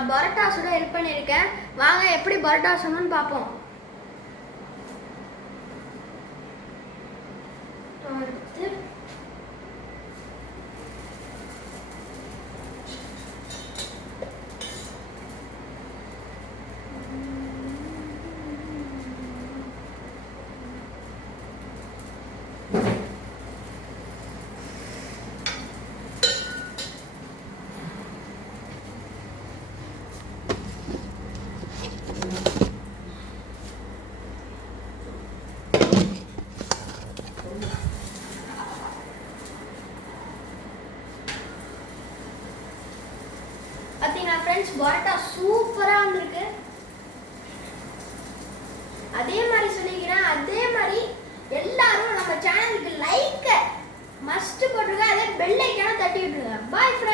நான் பரோட்டா சுட ஹெல்ப் பண்ணியிருக்கேன். வாங்க எப்படி பரோட்டா சுடணும்னு பார்ப்போம். பார்த்தீங்களா ஃப்ரெண்ட்ஸ், பரோட்டா சூப்பராக வந்திருக்கு. அதே மாதிரி சொல்லிக்கிறேன், அதே மாதிரி எல்லாரும் நம்ம சேனலுக்கு லைக் மஸ்ட் போட்டுருங்க, அதே பெல் ஐக்கான தட்டி விட்டுருங்க. Bye friends.